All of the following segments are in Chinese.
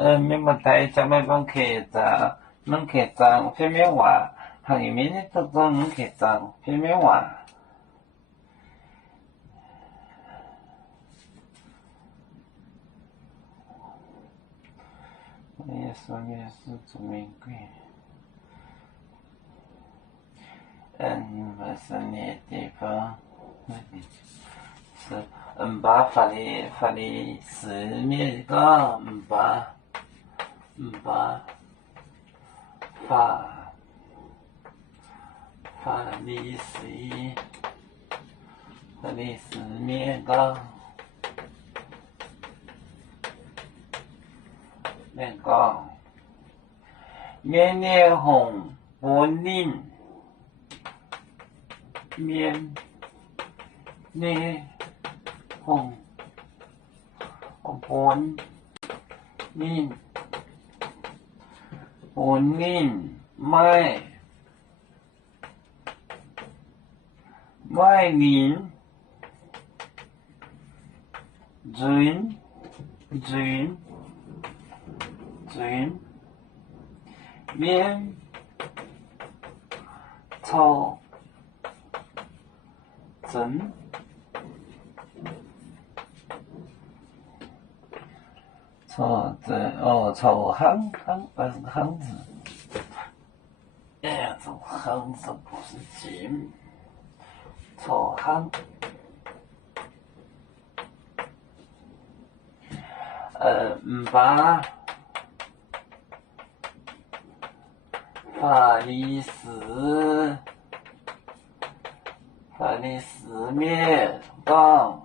mình một tay cho mấy con khỉ ra nâng khỉ rằng phía miếng quả hàng mình tự do nâng khỉ rằng phía miếng quả耶稣主名贵我是你地方是把法律死灭个把法律死灭个那个面面红不宁面面红不宁ไม่宁准面臭真臭行字哎呀这行字不是金臭行把法律死灭刚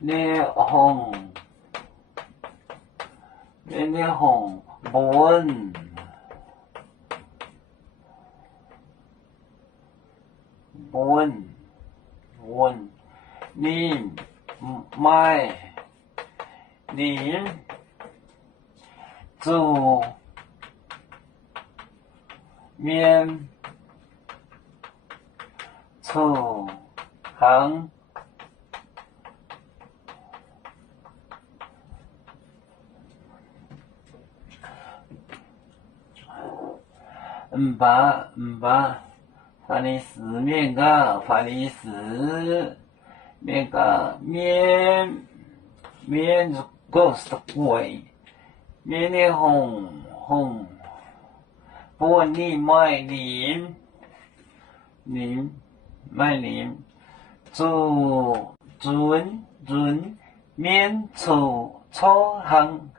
面红文宁ไม่宁主面处行把法律死灭个法律死灭个面个是鬼面的红不你ไม่宁准面处行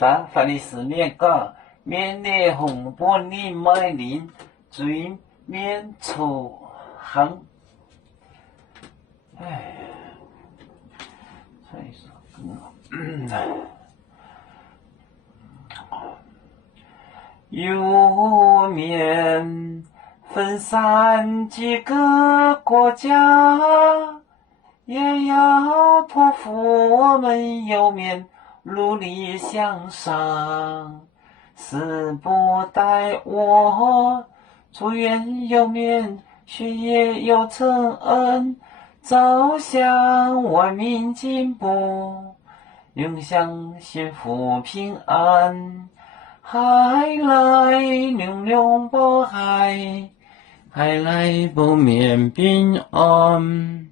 把法律死灭个面的红不你ไม่宁准面处行哎所以说有面分散几个国家，也要托付我们有面努力向上。死不待我，祝愿有面学业有成恩，走向文明进步，影响幸福平安。海来玲珑宝海，海来不免平安。